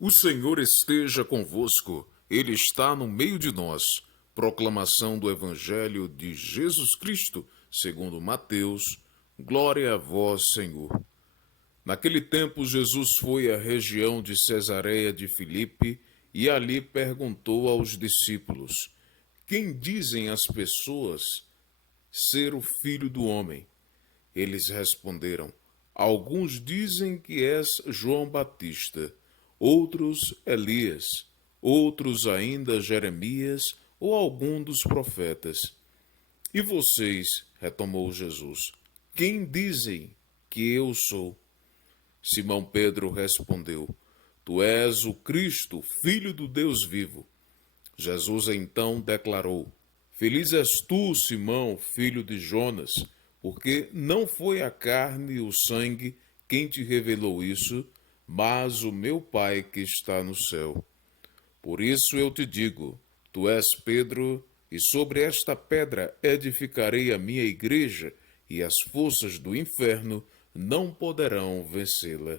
O Senhor esteja convosco, Ele está no meio de nós. Proclamação do Evangelho de Jesus Cristo, segundo Mateus. Glória a vós, Senhor. Naquele tempo, Jesus foi à região de Cesareia de Filipe e ali perguntou aos discípulos: Quem dizem as pessoas ser o Filho do Homem? Eles responderam: Alguns dizem que és João Batista, outros Elias, outros ainda Jeremias ou algum dos profetas. E vocês, retomou Jesus, quem dizem que eu sou? Simão Pedro respondeu: Tu és o Cristo, filho do Deus vivo. Jesus então declarou: Feliz és tu, Simão, filho de Jonas, porque não foi a carne e o sangue quem te revelou isso, mas o meu Pai que está no céu. Por isso eu te digo: tu és Pedro, e sobre esta pedra edificarei a minha igreja, e as forças do inferno não poderão vencê-la.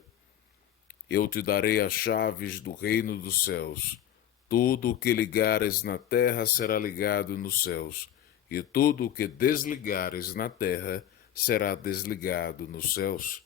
Eu te darei as chaves do reino dos céus. Tudo o que ligares na terra será ligado nos céus, e tudo o que desligares na terra será desligado nos céus.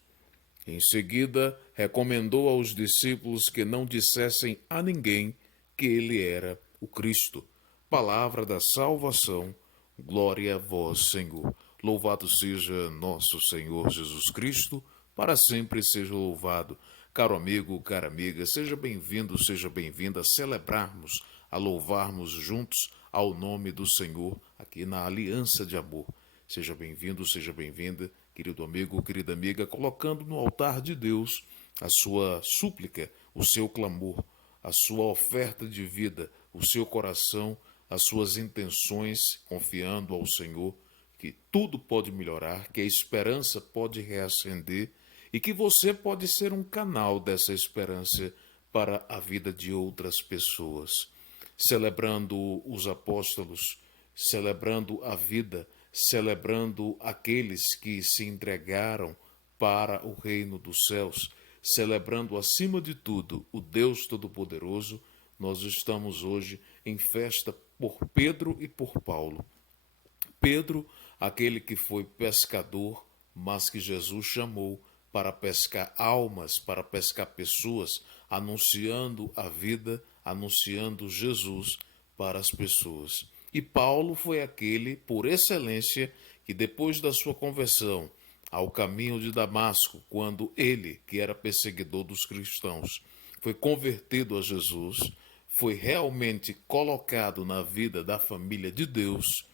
Em seguida, recomendou aos discípulos que não dissessem a ninguém que ele era o Cristo. Palavra da salvação, glória a vós, Senhor. Louvado seja nosso Senhor Jesus Cristo, para sempre seja louvado. Caro amigo, cara amiga, seja bem-vindo, seja bem-vinda a celebrarmos, a louvarmos juntos ao nome do Senhor aqui na aliança de amor. Seja bem-vindo, seja bem-vinda, querido amigo, querida amiga, colocando no altar de Deus a sua súplica, o seu clamor, a sua oferta de vida, o seu coração, as suas intenções, confiando ao Senhor que tudo pode melhorar, que a esperança pode reacender e que você pode ser um canal dessa esperança para a vida de outras pessoas. Celebrando os apóstolos, celebrando a vida, celebrando aqueles que se entregaram para o reino dos céus, celebrando acima de tudo o Deus Todo-Poderoso, nós estamos hoje em festa por Pedro e por Paulo. Pedro, aquele que foi pescador, mas que Jesus chamou para pescar almas, para pescar pessoas, anunciando a vida, anunciando Jesus para as pessoas. E Paulo foi aquele, por excelência, que depois da sua conversão ao caminho de Damasco, quando ele, que era perseguidor dos cristãos, foi convertido a Jesus, foi realmente colocado na vida da família de Deus,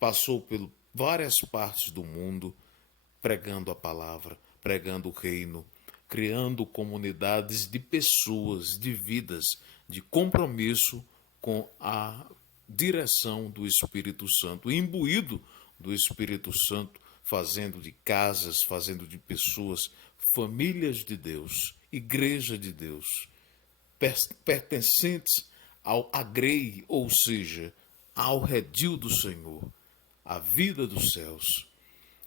passou por várias partes do mundo pregando a palavra, pregando o reino, criando comunidades de pessoas, de vidas, de compromisso com a direção do Espírito Santo, imbuído do Espírito Santo, fazendo de casas, fazendo de pessoas, famílias de Deus, igreja de Deus, pertencentes ao agrei, ou seja, ao redil do Senhor, a vida dos céus.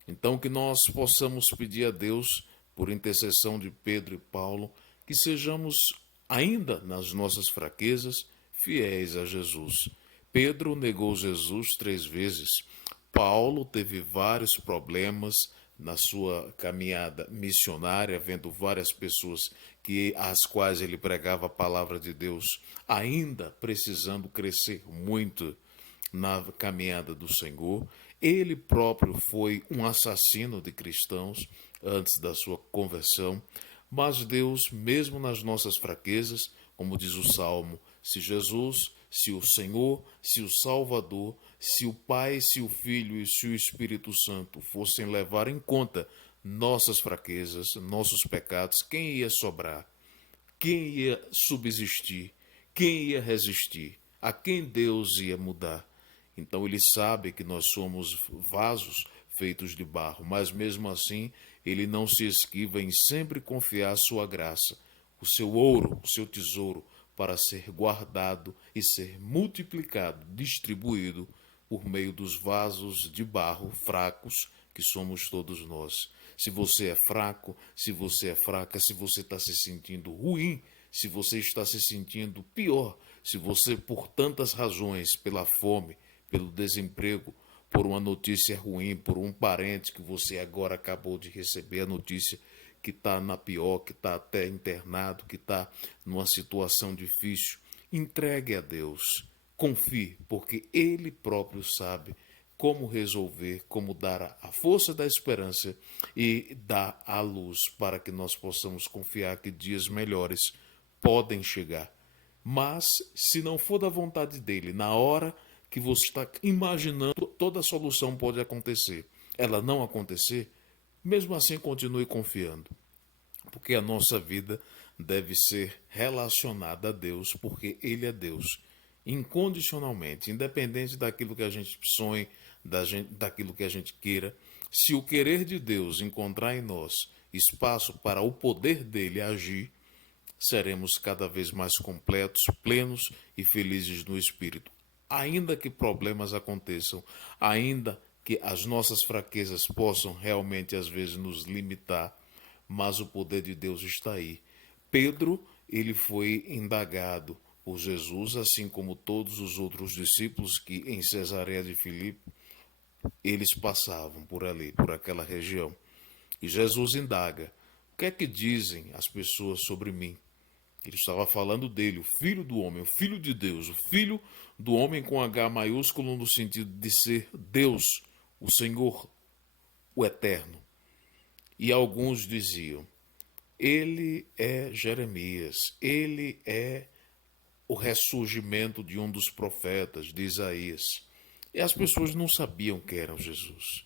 Então, que nós possamos pedir a Deus, por intercessão de Pedro e Paulo, que sejamos, ainda nas nossas fraquezas, fiéis a Jesus. Pedro negou Jesus 3 vezes. Paulo teve vários problemas na sua caminhada missionária, vendo várias pessoas às quais ele pregava a palavra de Deus, ainda precisando crescer muito na caminhada do Senhor. Ele próprio foi um assassino de cristãos antes da sua conversão, mas Deus, mesmo nas nossas fraquezas, como diz o Salmo, se Jesus, se o Senhor, se o Salvador, se o Pai, se o Filho e se o Espírito Santo fossem levar em conta nossas fraquezas, nossos pecados, quem ia sobrar? Quem ia subsistir? Quem ia resistir? A quem Deus ia mudar? Então ele sabe que nós somos vasos feitos de barro, mas mesmo assim ele não se esquiva em sempre confiar a sua graça, o seu ouro, o seu tesouro, para ser guardado e ser multiplicado, distribuído por meio dos vasos de barro fracos que somos todos nós. Se você é fraco, se você é fraca, se você está se sentindo ruim, se você está se sentindo pior, se você, por tantas razões, pela fome, pelo desemprego, por uma notícia ruim, por um parente que você agora acabou de receber a notícia que está na pior, que está até internado, que está numa situação difícil, entregue a Deus. Confie, porque Ele próprio sabe como resolver, como dar a força da esperança e dar a luz para que nós possamos confiar que dias melhores podem chegar. Mas, se não for da vontade dele, na hora que você está imaginando, toda a solução pode acontecer. Ela não acontecer, mesmo assim continue confiando. Porque a nossa vida deve ser relacionada a Deus, porque Ele é Deus. Incondicionalmente, independente daquilo que a gente sonhe, daquilo que a gente queira, se o querer de Deus encontrar em nós espaço para o poder dele agir, seremos cada vez mais completos, plenos e felizes no Espírito. Ainda que problemas aconteçam, ainda que as nossas fraquezas possam realmente às vezes nos limitar, mas o poder de Deus está aí. Pedro, ele foi indagado por Jesus, assim como todos os outros discípulos que em Cesareia de Filipe, eles passavam por ali, por aquela região. E Jesus indaga: o que é que dizem as pessoas sobre mim? Ele estava falando dele, o Filho do Homem, o Filho de Deus, o Filho do Homem com H maiúsculo no sentido de ser Deus, o Senhor, o Eterno. E alguns diziam: ele é Jeremias, ele é o ressurgimento de um dos profetas, de Isaías. E as pessoas não sabiam quem era Jesus.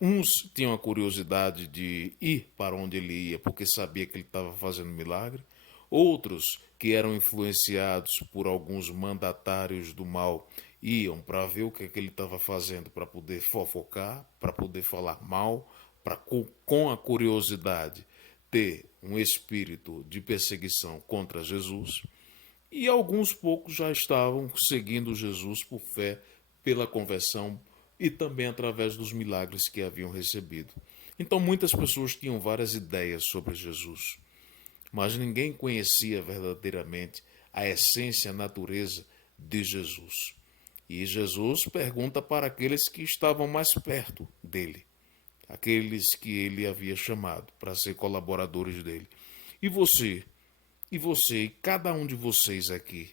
Uns tinham a curiosidade de ir para onde ele ia, porque sabia que ele estava fazendo milagre. Outros, que eram influenciados por alguns mandatários do mal, iam para ver o que, é que ele estava fazendo, para poder fofocar, para poder falar mal, para com a curiosidade ter um espírito de perseguição contra Jesus. E alguns poucos já estavam seguindo Jesus por fé, pela conversão e também através dos milagres que haviam recebido. Então muitas pessoas tinham várias ideias sobre Jesus, mas ninguém conhecia verdadeiramente a essência, a natureza de Jesus. E Jesus pergunta para aqueles que estavam mais perto dele, aqueles que ele havia chamado para ser colaboradores dele. E você? E você? E cada um de vocês aqui?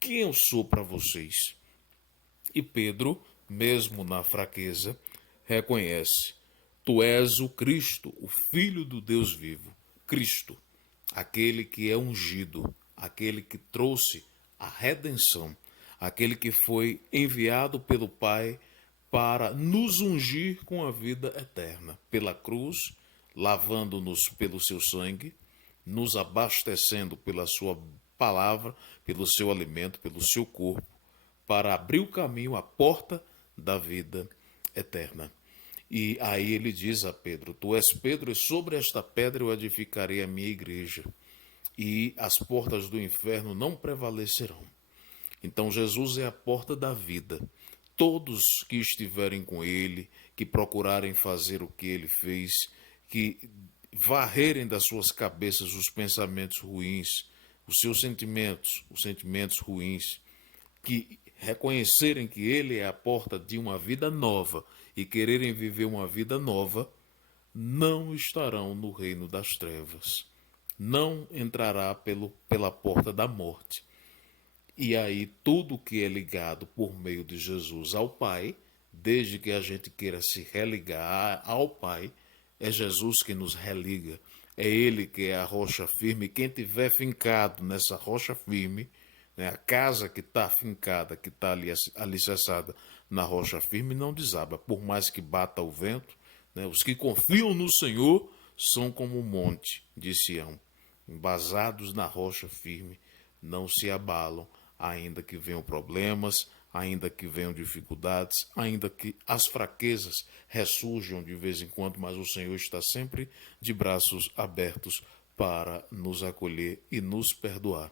Quem eu sou para vocês? E Pedro, mesmo na fraqueza, reconhece: tu és o Cristo, o Filho do Deus vivo. Cristo, aquele que é ungido, aquele que trouxe a redenção, aquele que foi enviado pelo Pai para nos ungir com a vida eterna, pela cruz, lavando-nos pelo seu sangue, nos abastecendo pela sua palavra, pelo seu alimento, pelo seu corpo, para abrir o caminho, a porta da vida eterna. E aí ele diz a Pedro: tu és Pedro, e sobre esta pedra eu edificarei a minha igreja, e as portas do inferno não prevalecerão. Então Jesus é a porta da vida. Todos que estiverem com ele, que procurarem fazer o que ele fez, que varrerem das suas cabeças os pensamentos ruins, os sentimentos ruins, que reconhecerem que ele é a porta de uma vida nova e quererem viver uma vida nova, não estarão no reino das trevas. Não entrará pela porta da morte. E aí tudo que é ligado por meio de Jesus ao Pai, desde que a gente queira se religar ao Pai, é Jesus que nos religa. É Ele que é a rocha firme. Quem tiver fincado nessa rocha firme, né, a casa que está fincada, que está ali alicerçada na rocha firme, não desaba, por mais que bata o vento. Né, os que confiam no Senhor são como o monte de Sião, embasados na rocha firme, não se abalam, ainda que venham problemas, ainda que venham dificuldades, ainda que as fraquezas ressurjam de vez em quando, mas o Senhor está sempre de braços abertos para nos acolher e nos perdoar.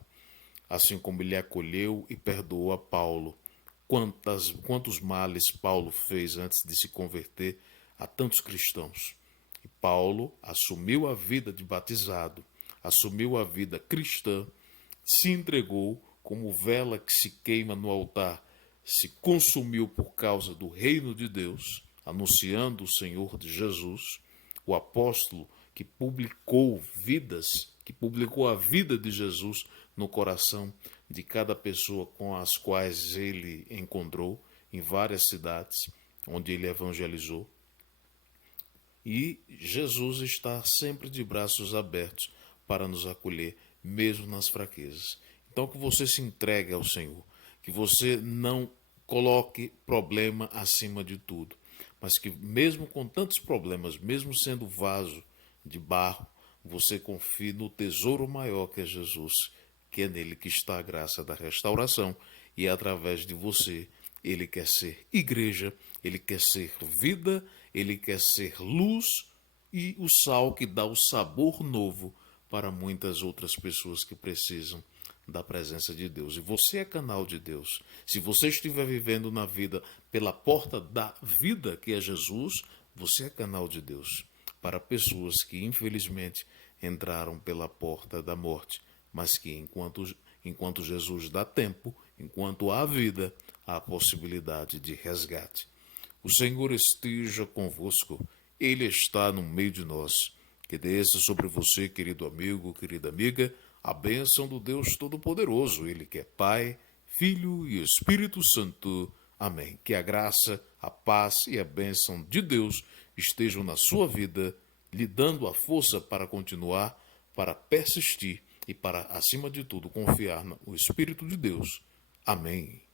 Assim como ele acolheu e perdoou a Paulo. Quantos males Paulo fez antes de se converter a tantos cristãos. E Paulo assumiu a vida de batizado, assumiu a vida cristã, se entregou como vela que se queima no altar, se consumiu por causa do reino de Deus, anunciando o Senhor de Jesus, o apóstolo que publicou a vida de Jesus no coração de cada pessoa com as quais ele encontrou em várias cidades onde ele evangelizou. E Jesus está sempre de braços abertos para nos acolher, mesmo nas fraquezas. Então, que você se entregue ao Senhor, que você não coloque problema acima de tudo, mas que mesmo com tantos problemas, mesmo sendo vaso de barro, você confie no tesouro maior que é Jesus, que é nele que está a graça da restauração, e através de você ele quer ser igreja, ele quer ser vida, ele quer ser luz e o sal que dá o sabor novo para muitas outras pessoas que precisam da presença de Deus. E você é canal de Deus. Se você estiver vivendo na vida pela porta da vida, que é Jesus, você é canal de Deus para pessoas que infelizmente entraram pela porta da morte, mas que enquanto Jesus dá tempo, enquanto há vida, há possibilidade de resgate. O Senhor esteja convosco, Ele está no meio de nós. Que desça sobre você, querido amigo, querida amiga, a bênção do Deus Todo-Poderoso, Ele que é Pai, Filho e Espírito Santo. Amém. Que a graça, a paz e a bênção de Deus estejam na sua vida, lhe dando a força para continuar, para persistir e para, acima de tudo, confiar no Espírito de Deus. Amém.